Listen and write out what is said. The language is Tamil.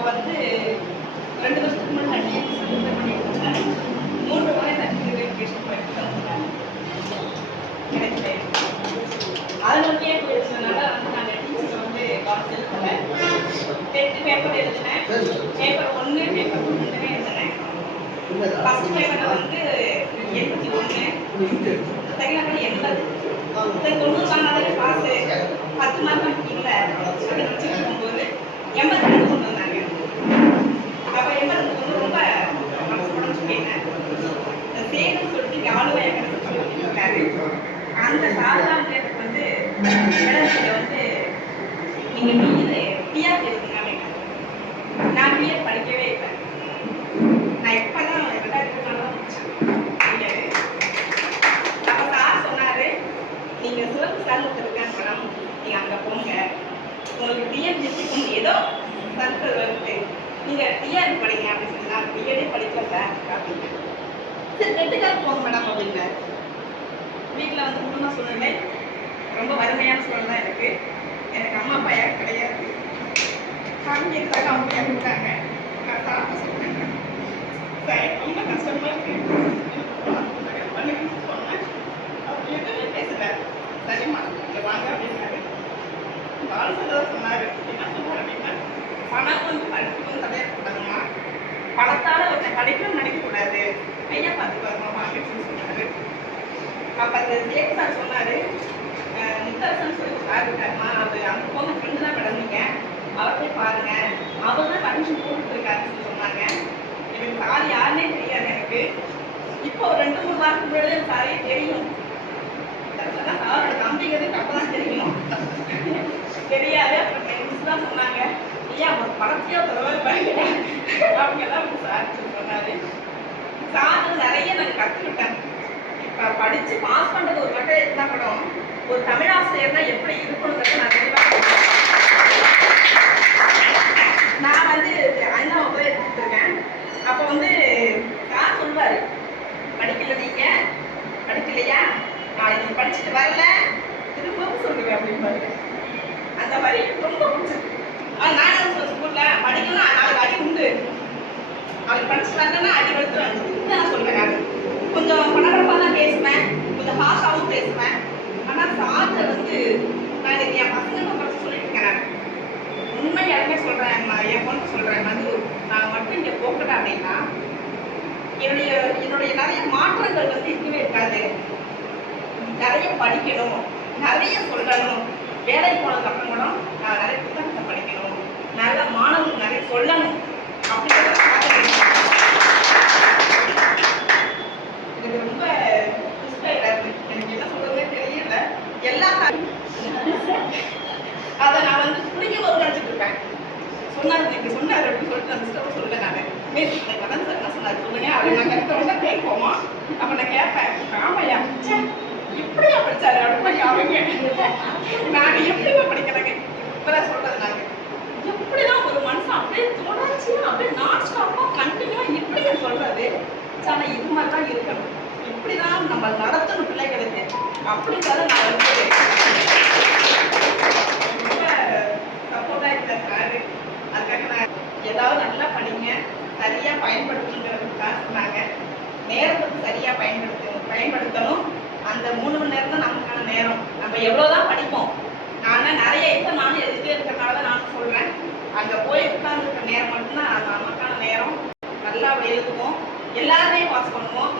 அப்போ வந்து ரெண்டு வருஷத்துக்கு முன்னாடி நான் பண்ணிட்டு இருந்தேன் மூன்று முறை நான் வெரிஃபிகேஷன் போயிட்டு வந்தேன் அதை நோக்கியே போயிடுச்சதுனால வந்து நாங்கள் டீச்சர் வந்து கவனம் செலுத்தலை டென்த்து பேப்பர் எழுதினேன். பேப்பர் ஒன்று பேப்பர் ஒன்று எழுதினேன். ஃபஸ்ட் பேப்பரில் வந்து எண்பத்தி ஒன்று செகண்ட் பேப்பர் எண்பது. தொண்ணூறு மார்க் பாஸ் பத்து மார்க் இல்லை. அப்படின்னு வச்சுருக்கும் போது எண்பத்தி அந்த சாதாரண வந்து மேடம் வந்து நீங்கள் இது பிஆர் இருக்குங்க நான் பிஎட் படிக்கவே இல்லை. நான் இப்போ தான் ரெண்டாயிரத்தி நாலு தான் முடிச்சேன் அப்போ சார் சொன்னார் நீங்கள் சிறப்பு சார் இருக்காங்க மேடம். நீங்கள் அங்கே போங்க. உங்களுக்கு டிஎன்பிசி ஏதோ சர்க்கிள் வருது நீங்கள் டிஆர் படிங்க. அப்படின்னு சொல்லி நான் பிஎடே படிக்கல சார் அப்படின்னு சரி ரெண்டுக்காக போங்க மேடம் அப்படின்னாரு. வீட்டில் வந்து குடும்ப சூழ்நிலை ரொம்ப வறுமையான சூழ்நிலை இருக்குது எனக்கு அம்மா அப்பா யாரும் கிடையாது. காமிக்கிறதுக்காக அவங்க இறந்துட்டாங்க நான் சாப்பிட சொன்னேன். சரி ரொம்ப கஷ்டமாக இருக்குது எனக்கு பண்ணுங்கன்னு சொன்னேன் அவர் எதுவுமே பேசல. சரிம்மா இங்கே வாங்க அப்படின்னாரு. பாலசந்தர் சொன்னார். என்ன சொன்னார் அப்படின்னா பணம் வந்து படிப்புக்கும் தடையக்கூடாதுமா பணத்தால ஒருத்தன் படிக்கணும்னு நினைக்கக்கூடாது ஐயா பார்த்துக்குவாருமா வாங்கன்னு சொல்லி சொன்னாரு. அப்போ அந்த சேக் சார் சொன்னார். முத்தரசன் சொல்லி ஒரு சார் இருக்காருமா? அது அந்த பொண்ணு ஃப்ரெண்டு தான் கிடந்தீங்க நீங்கள் அவர் போய் பாருங்க. அவர் தான் பர்மிஷன் போட்டுருக்காருன்னு சொல்லி சொன்னாங்க. எனக்கு சார் யாருன்னே தெரியாது எனக்கு. இப்போ ஒரு ரெண்டு மூணு வாரத்துக்கு முன்னாடி சாரே தெரியும். முத்தரசன் சாரோட தம்பிங்கிறது அப்போ தான் தெரியும். தெரியாது. அப்புறம் மிஸ் தான் சொன்னாங்க. ஐயா ஒரு படத்தையோ தடவை பாருங்க அப்படிங்கெல்லாம் சார் சொல்லி சொன்னார். சார் நிறைய நான் கற்றுக்கிட்டேன் படித்து பாஸ் பண்ணுறது ஒரு வகை இருந்தால் கூட ஒரு தமிழாசிரியர்னா எப்படி இருக்கணுங்கிறத நான் தெளிவாக நான் வந்து ஐந்தாம் வகுப்பு எடுத்துருக்கேன் அப்போ வந்து நான் சொல்லுவார் படிக்கல நீங்க? படிக்கலையா? நான் இது படிச்சுட்டு வரல? திரும்பவும் சொல்லுவேன் அப்படிம்பாரு. அந்த மாதிரி ரொம்ப பிடிச்சது ஆனால் நான் ஸ்கூலில் படிக்கணும் நாளைக்கு அடி உண்டு. அவளுக்கு படிச்சு வரலன்னா அடி வெளுத்துருவேன் நான் சொல்லுவேன் நான் கொஞ்சம் படபடப்பாக தான் பேசுவேன் கொஞ்சம் ஹாஷாகவும் பேசுவேன் ஆனால் சார்ட்ட வந்து நான் இன்னைக்கு என் பசங்க படிச்சு சொல்லிட்டு இருக்கேன் நான் உண்மை யாருமே சொல்கிறேன் என் பொண்ணு சொல்கிறேன் வந்து நான் மட்டும் இங்கே போக்கல அப்படின்னா என்னுடைய என்னுடைய நிறைய மாற்றங்கள் வந்து இருக்கவே இருக்காது. நிறைய படிக்கணும் நிறைய சொல்லணும். வேலைக்கு போனதுக்கு அப்புறம் கூட நான் நிறைய புத்தகம் படிக்கணும் நல்ல மாணவர்களுக்கு நிறைய சொல்லணும் அப்படிங்கிறத பார்த்துருக்கேன் எனக்கு ரொம்ப இன்ஸ்பயர் ஆகுது எனக்கு என்ன சொல்றதுனே தெரியல எல்லா அதை நான் வந்து பிடிக்கும் போது நினச்சிட்டு இருப்பேன் சொன்னார் இன்னைக்கு சொன்னார் அப்படின்னு சொல்லிட்டு அந்த ஸ்டெப் சொல்லுவேன் நான். மிஸ் எனக்கு கடன் சார் என்ன சொன்னார் சொல்லுங்க அப்படி நான் கருத்து கேட்போமா? அப்போ நான் கேட்பேன் ஆமையா ச்சே இப்படியா படிச்சாரு? அப்படின்னு அவங்க நான் எப்படிமா படிக்கிறேங்க? இப்பதான் சொல்றது நாங்க எப்படிதான் ஒரு மனுஷன் அப்படியே தொடர்ச்சியா அப்படியே நான் ஸ்டாப்பா கண்டினியூவா இப்படி சொல்றது ஆனா இது மாதிரி தான் இருக்கணும். இப்படிதான் நம்ம நடத்தணும் பிள்ளைகளுக்கு. அப்படிங்கிறத நான் வந்து ரொம்ப சப்போர்ட்டா இருந்தேன் சார் அதுக்காக நான் ஏதாவது நல்லா படிங்க சரியாக பயன்படுத்தணுங்கிறதுக்காக சொன்னாங்க. நேரத்துக்கு சரியாக பயன்படுத்து பயன்படுத்தணும். அந்த மூணு மணி நேரம் தான் நமக்கான நேரம். நம்ம எவ்வளோ தான் படிப்போம். நான் நிறைய எக்ஸாம் நானும் எழுதிட்டே இருக்கிறனால தான் நானும் சொல்கிறேன் அங்கே போய் உட்கார்ந்துருக்க நேரம் மட்டும்தான் அது நமக்கான நேரம். நல்லா எழுதுவோம். எல்லாருமே பாஸ் பண்ணுவோம்.